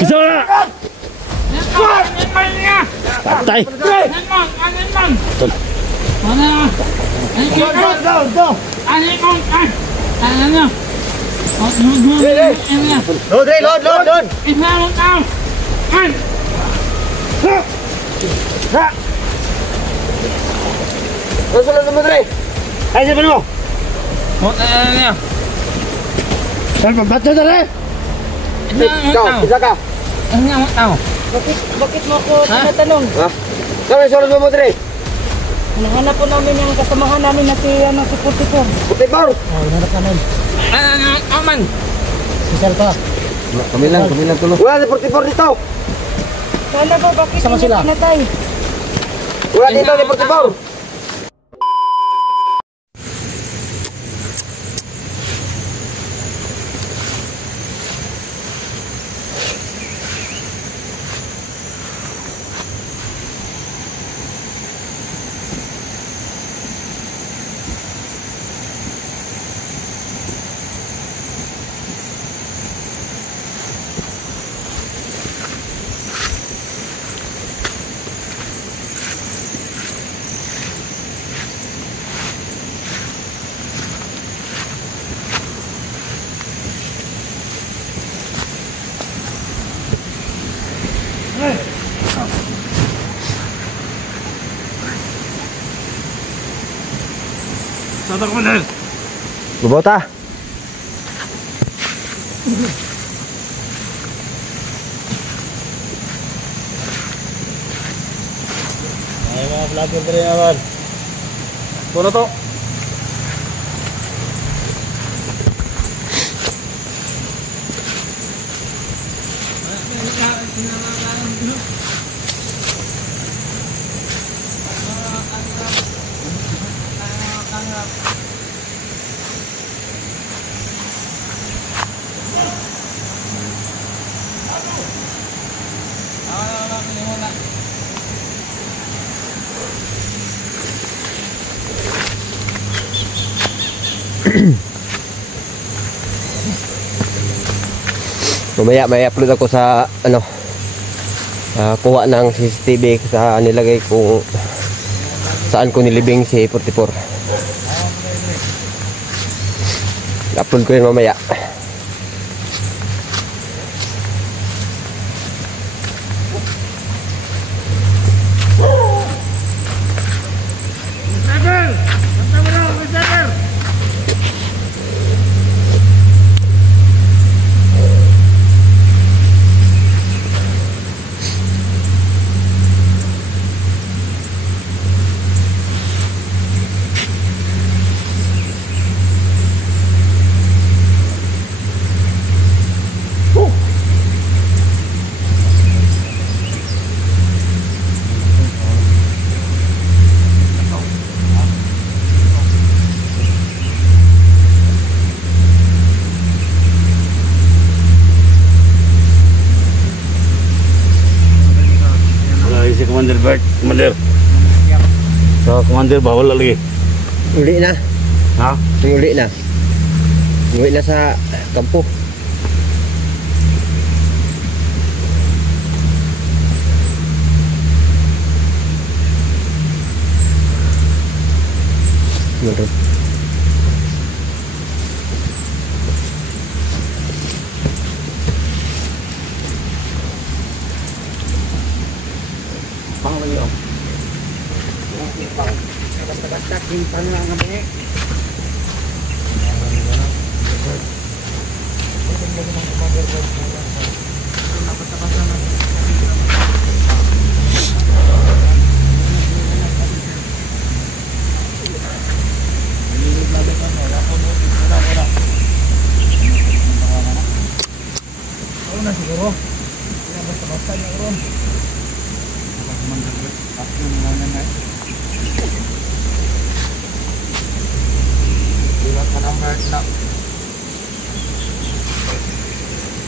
Bisa na! Patay! Load! Sunod mo, Dre! Ay, siya pa mo! Saan pa? Ba't na, Dre? Ikaw, isa ka! Bakit mo ako tinatanong? Ha? Kami, sunod mo, Dre! Hinahanap po namin yung kasamahan namin na si Putipor. Putipor! Hinahanap namin. Aman! Sisal ka. Kami lang tulo. Wala si Putipor dito! Sana po, bakit hindi pinatay? Wala dito si Putipor! Saan ako man? Bubota! Ay mga vlogger din naman. Puno to. Mamaya may upload ako sa kuha ng CCTV sa nilagay kung saan ko nilibing si Putipor. Upload ko yun mamaya. Si Commander Bert, Commander. So, Commander, bawal lagi. Uli na. Ha? Uli na. Uli na sa kampo. Meron. Pangalayo. Basta-basta, kimpan lang kami. na siguro. Basta-basta niya ron. Bilang ka number na.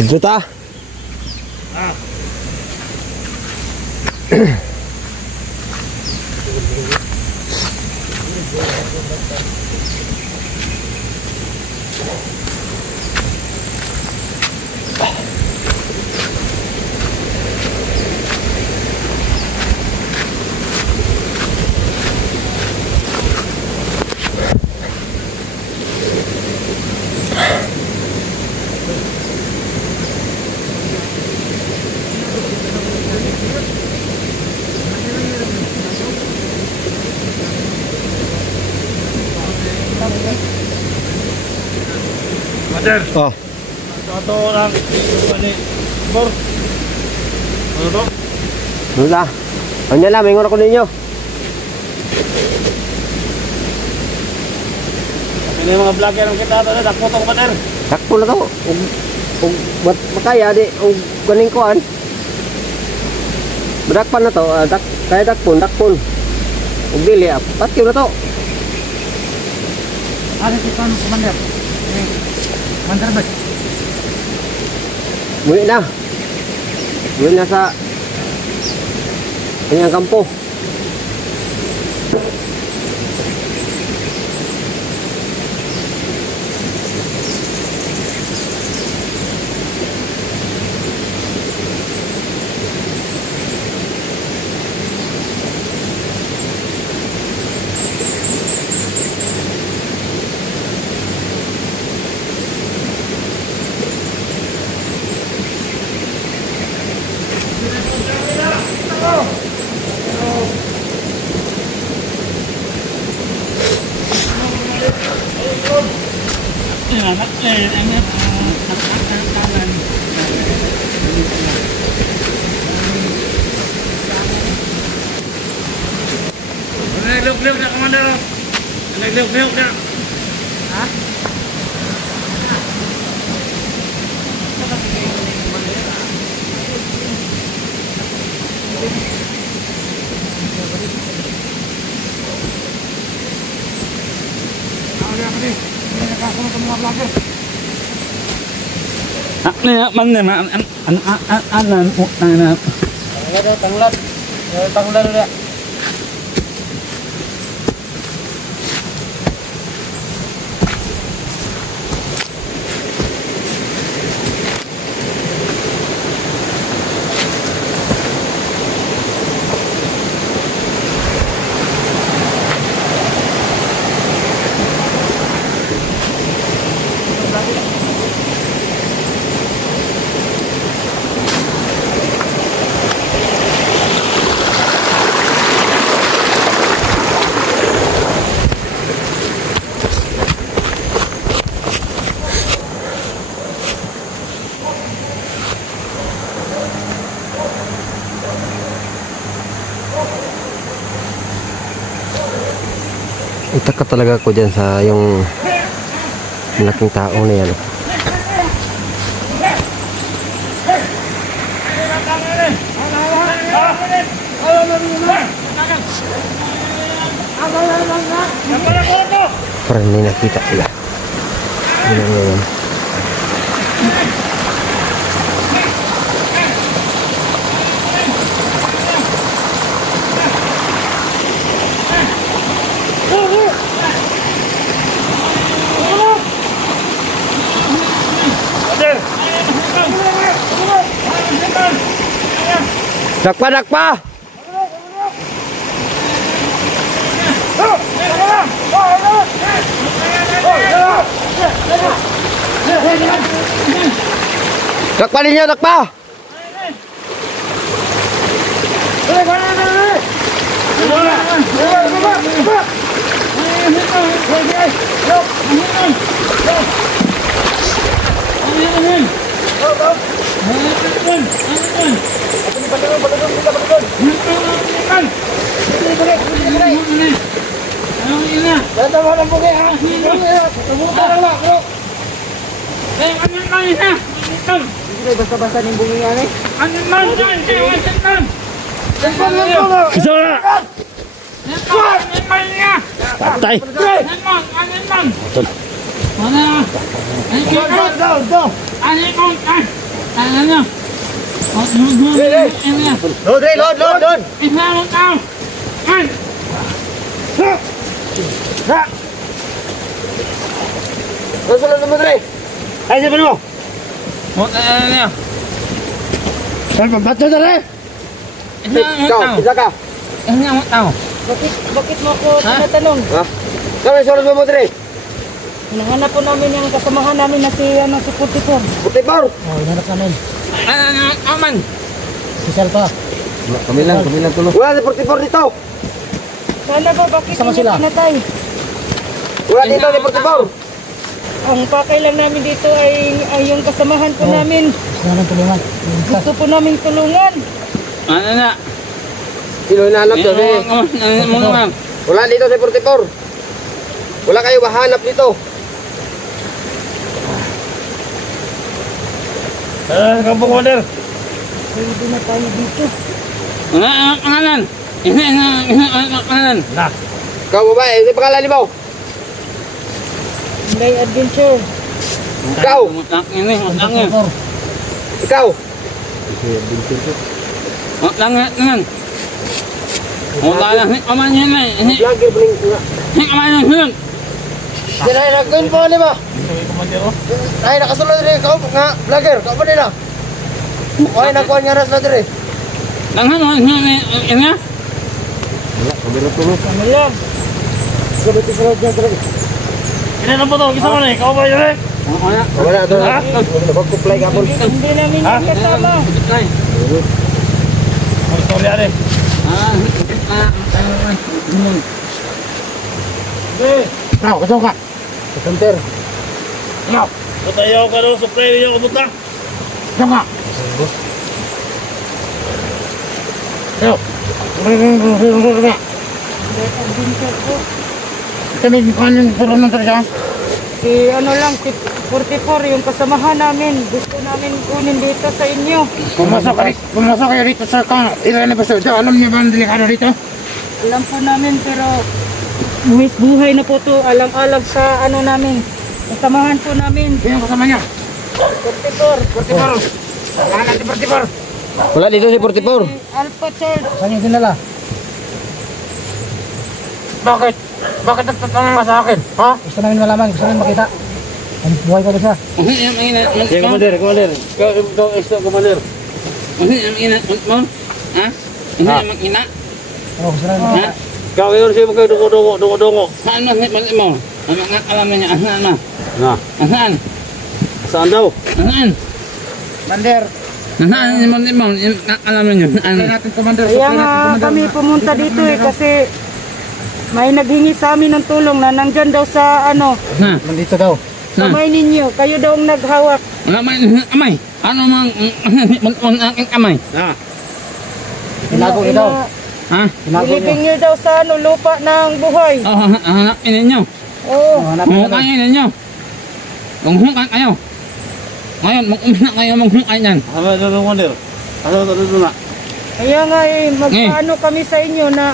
Dito ta. Ah. Commander. Oh. Ito lang. Ano? Bor. Ano to? Wala. Ano niya lang, may ngura ko ninyo. Ano yung mga vlogger ang kita ito? Dakpo to, Commander. Takpo na to. Ug makaya di ug ganing kuan. Badakpan na to, kaya dakpon. Ug dili patyo na to. Ano si Pan, Commander? Commander ba? Muli na. Muli na sa kanyang kampo. Naglog-log na, Commander. Naglog-log na. Ha? Tanglad ulit. Itaka talaga ako dyan sa yung malaking tao na yan. Parang hindi nakita sila. Yan. Dakpa! Dakpa ninyo, dakpa! Basta-basta ning bungi nga ni. Patay. Load. Susunod naman rin. Ay, sabi mo. Ano niya? Saan pa? Bato na rin. Isa ka. Bakit mo ako tinatanong? Ha? Saan susunod mo rin? Hinahanap po namin yung kasamahan namin na si Putipor. Putipor? Oo, hinahanap namin. Aman. Si Salpa. Kami lang tulo. Wala si Putipor dito. Sana ba, bakit hindi pinatay? Wala dito si Putipor. ang pakay lang namin dito ay yung kasamahan po namin. Gusto namin tulungan. Gusto po namin tulungan. Ano na? Sino hinahanap doon eh? Mga Wala dito sa 44. Wala kayo mahanap dito. Kampong Commander. Pwede na tayo dito. pangalan. Pangalan. Nah. Ikaw babae, ano yung pangalan mo? Day Adventure. Ikaw. Ini, utangnya. Ikaw. Utangnya dengan. Utangnya amannya nih. Ini Vlogger pa rin. amannya dengan. Sila ay nagawin po ni ba? Commander oh. Ay nakasulod rin ikaw nga vlogger. Ikaw pa din ah. Ay nakuha nga ras na rin. Dengan ini. Ano lang? Ini na po to. Kisa mo na eh. Ikaw ba yun eh? Wala ito. Nagpag-comply ka po. Hindi namin yung kasama. Ang storya rin. Ikaw, kasama ka. Center. Ikaw. Patayaw ka daw. Supply niyo kabuta. Kasama ka. Ikaw. Day Adventure po. Kami kanin puro ng talaga. Si ano lang, si 44 yung kasamahan namin. Gusto namin kunin dito sa inyo. Pumasok kayo dito sa ilan na ba sa alam niyo ba ang delikado dito? Alam po namin pero buhay na po to. Alang-alang sa ano namin. Kasamahan po namin. Sino kasama niya? 44. 44. Wala natin 44. Wala dito si 44. Alpha Church. Saan yung dinala? Bakit? Bakit nagtatanong ka sa akin? Ha? Gusto namin malaman, gusto namin makita. Ang buhay ko ba siya? Sige, Commander. Commander. Ikaw extra Commander. Ini makina. Oo, gusto namin makita. Ikaw yun siya magkayo dungo-dungo. Saan mo balik mo? Ano nga alam niya? Asaan na? Nah. Asaan? Saan daw? Asaan? Commander, Nasaan yung balik mo? Alam niyo? supply natin Commander. Kaya Supply nga natin kami Commander. pumunta dito eh kasi may naghingi sa amin ng tulong na nandyan daw sa ano, Na. Nandito daw. kamay ninyo. Kayo daw ang naghawak. Wala may amay. Ano mang aking amay? Nah. Tinago niyo daw. Ha? Tinago niyo. Ilibing nyo daw sa ano, lupa ng buhay. Oh, hanapin ninyo. Oo. Hanapin natin. Hukay ninyo. Hukay kayo. Ngayon, mag-umina kayo maghukay yan. Ano ito Commander? Ano ito na? Kaya nga eh, magpaano kami sa inyo na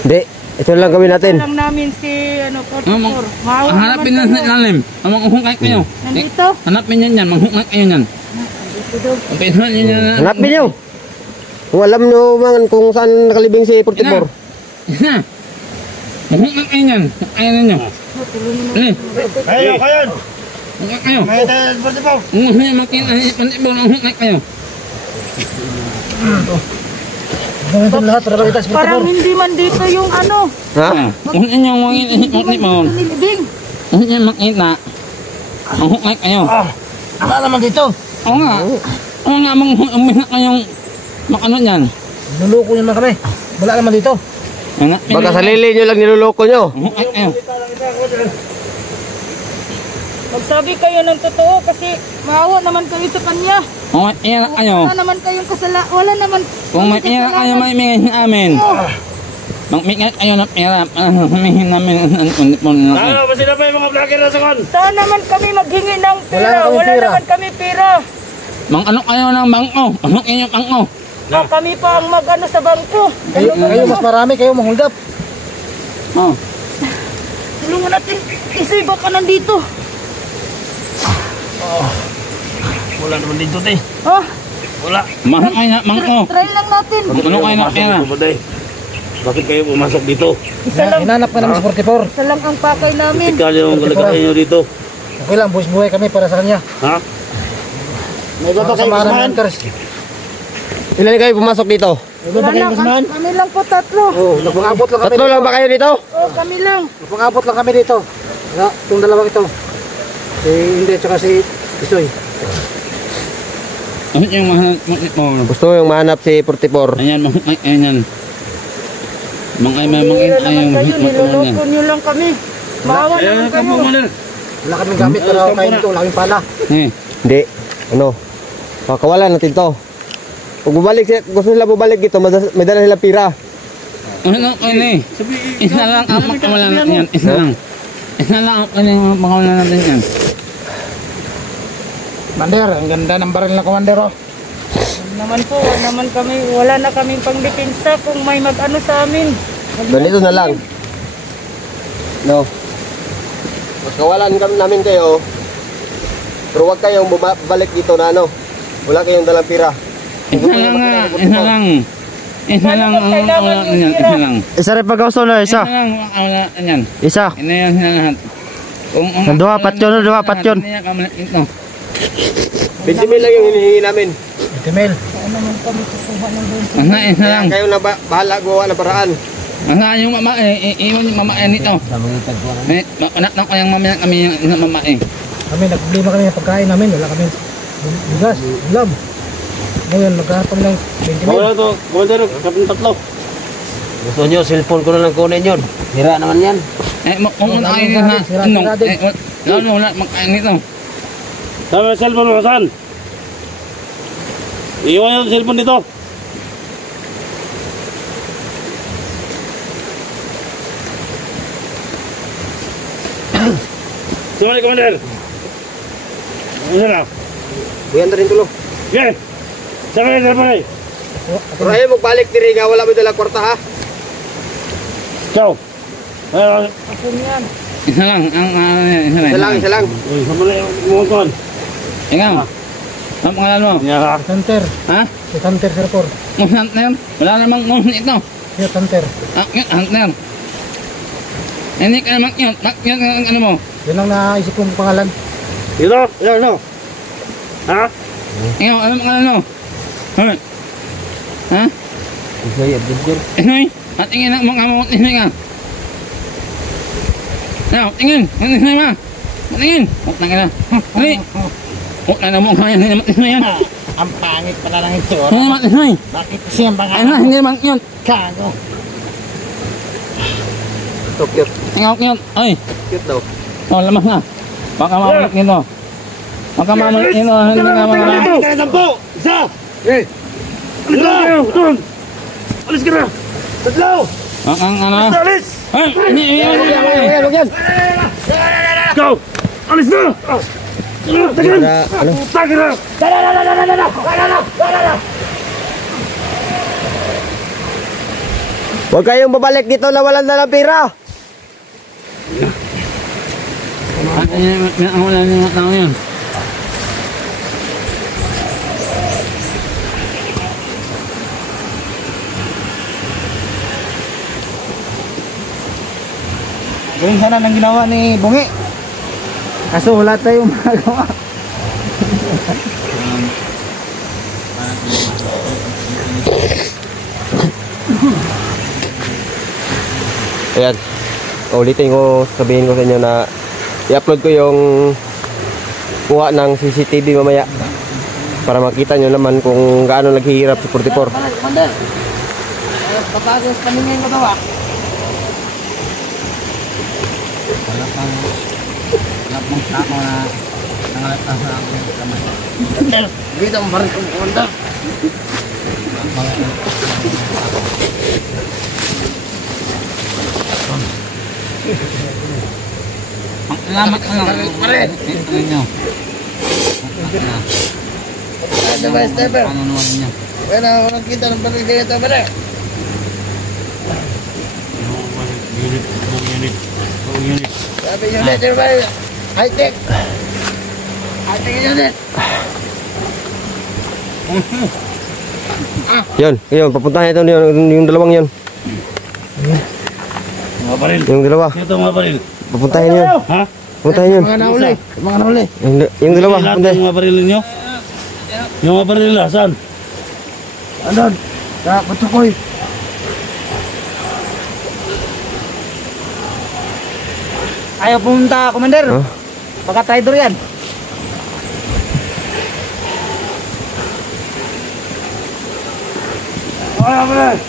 Hindi, ito lang gawin natin. lang namin si ano, 44. Maawa Hanapin na naman sa kayo. ilalim. Maghukay kayo. Nandito? Hanapin nyo yan. Maghukay kayo yan. Nandito daw. Okay, hanapin nyo yan. Hanapin niyo. Kung alam niyo man kung saan nakalibing si 44. Isa. Maghukay kayo yan. Hukay ninyo. Ini. Kayo, kayo. Hukay kayo. Kayo tayo, Portipaw. Kung may makina, pantibol ang hukay kayo. Gawin ito lahat para makita si Parang hindi man dito yung ano, Ha? Kung inyong wangin, hindi man dito nilibing. kung inyong makita, maghukay kayo. Wala naman dito. Oo nga. Oo nga, umina kayong makano yan. Nuloko niyo naman kami. Wala naman dito. Hanapin Baka ninyo. sarili niyo lang niloloko niyo. Maghukay kayo. Magsabi kayo ng totoo kasi maawa naman kayo sa kanya. Kung may pera kayo, Wala naman kayong wala naman. kung may pera kayo, may bigay sa amin. Magbigay kayo ng pera para sasabihin namin ang kundipon na kayo. Ano ba sila pa yung mga vlogger na sa kon? Saan naman kami maghingi ng pera? Wala Wala, kami pera. naman kami pera. Mang ano kayo ng bangko? Ano kayo bangko? Kami pa ang mag-ano sa bangko. Kayo mas marami, kayo mahold up. Oh. Tulungan natin. Isoy, baka nandito. Wala naman dito, te. Oh, Wala. Mahal kayo na bangko. try lang natin. Ano kayo ng pera? Bakit kayo pumasok dito? Isa lang, Hinanap ka namin si 44. isa lang ang pakay namin. Tikal yung kalagayan nyo dito. Okay lang, buwis buhay kami para sa kanya. Ha? May iba pa kayo kasamahan? Ilan kayo pumasok dito? Wala lang, kami lang po tatlo. Oo, nagpangabot lang kami. Tatlo lang ba kayo dito? Oh, kami lang. Nagpangabot lang kami dito. Wala, itong dalawang ito. Si Hindi, tsaka si Isoy. Ano yung mahal mo? Gusto yung mahanap si 44. Ayan, mahukay kayo yan. Mangay may Bihira mangin naman kayo. kayo, niloloko nyo lang kami. Maawa naman kayo. Wala kaming gamit pero kayo dito, wala kaming pala. Hindi. Ano? Kawalan natin to. Kung bumalik siya, gusto nila bumalik dito, may dala sila pira. Ano ini? Isa lang ang makawalan natin yan. Isa lang. Isa lang ang makawalan natin yan. Commander, ang ganda ng baril na Commander, oh. Naman po, naman kami, wala na kaming pangdepensa kung may mag-ano sa amin. Ganito na lang. No. Mas kawalan kami namin kayo. Pero huwag kayong bumalik dito na ano. Wala kayong dalang pira. Isa lang nga. Isa lang. Isa lang ang makawalan natin yan. Isa lang. Isa rin pag-gusto na, Isa lang ang makawalan natin yan. Isa. Ina yan sila lahat. Duha, pat yun. Ito. 20 mil lang yung hinihingi namin. 20 mil. Saan naman kami kukuha ng doon? Masa isa lang. Kayo na bahala gawa ng paraan. Masa yung mama iwan yung mama nito. Anak na ko yung mama kami yung mama Kami, nagproblema kami ng pagkain namin. Wala kami bigas, ulam. Ngayon, magkakapang lang 20 mil. Wala to, Commander, kapag tatlo. Gusto nyo, cellphone ko na lang kunin yun. Hira naman yan. Kung makain na anong lalo wala makain nito. Sabi ang cellphone mo, saan? Iwan yung cellphone dito. Sumali, Commander. Ano na? Buyan na rin tulo. Okay. Sabi ang cellphone ay. Pero ayaw magbalik diri nga wala mo dalang kwarta ha. Ciao. Ako niyan. Isa lang ang Isa lang, isa lang. Sumali yung mungkon. Ikaw. Ang pangalan mo? Yeah. Hunter. Ha? Si Hunter, Sir Por. Musant na yun. Wala namang musant ito. Si Hunter. Yun, Hunter. Hindi ka naman yun. Yun ang ano mo. Yun lang naisip kong pangalan. Dito? Yan, no? Ha? Ikaw, ano ang pangalan mo? Hoy. Ha? Isay adventure. Inoy. At tingin ang mga mo. Inoy ka. Now, tingin. Inoy ma. Tingin. Huwag na ka na. Dali. Huwag na mo kaya. Hindi naman Inoy yan. Ang pangit pala ng itsura. Hindi naman Inoy. Bakit siyang Ano, hindi naman yun. Kago. Ito, cute. Ikaw, yun. Ay. Cute daw. Oh, lamas na. Baka mamalik nito. Baka mamalik nito. Hindi nga mamalik. Kaya 10! Isa! Okay! Alis ka na! Doon! Alis ka na! Tatlo! Baka ano. Alis! Ay, hindi. Huwag yan. Go! Alis na! Tagal! Ano? Tagal na! Huwag kayong babalik dito na walang dalang pira. At ang wala ng mga tao yun. Galing sana ng ginawa ni Bungi. Kaso wala tayong magagawa. Ayan. Ulitin ko, sabihin ko sa inyo na i-upload ko yung kuha ng CCTV mamaya para makita nyo naman kung gaano naghihirap si 44. Commander. Papagos paningin mo gawa. Dito ang baril kong kumanda. Salamat ka lang. Ito nyo. Panonood nyo. Bueno, walang kita ng baril kayo ito, pare. Unit. Sabi unit, sir, pare. High-tech. High-tech unit. Yun, papuntahan ito yung dalawang yun. Mga baril. Yung dalawa, Ito mga baril. papuntahin yun. Ha? Papuntahin yun. Mga nahuli. Mga nahuli. Yung dalawa, Lahat papuntahin. ng mga baril ninyo? Yung mga baril nila, saan? Andun. Sa Patukoy. Ayaw pumunta, Commander. Huh? Baka traitor yan. Ay,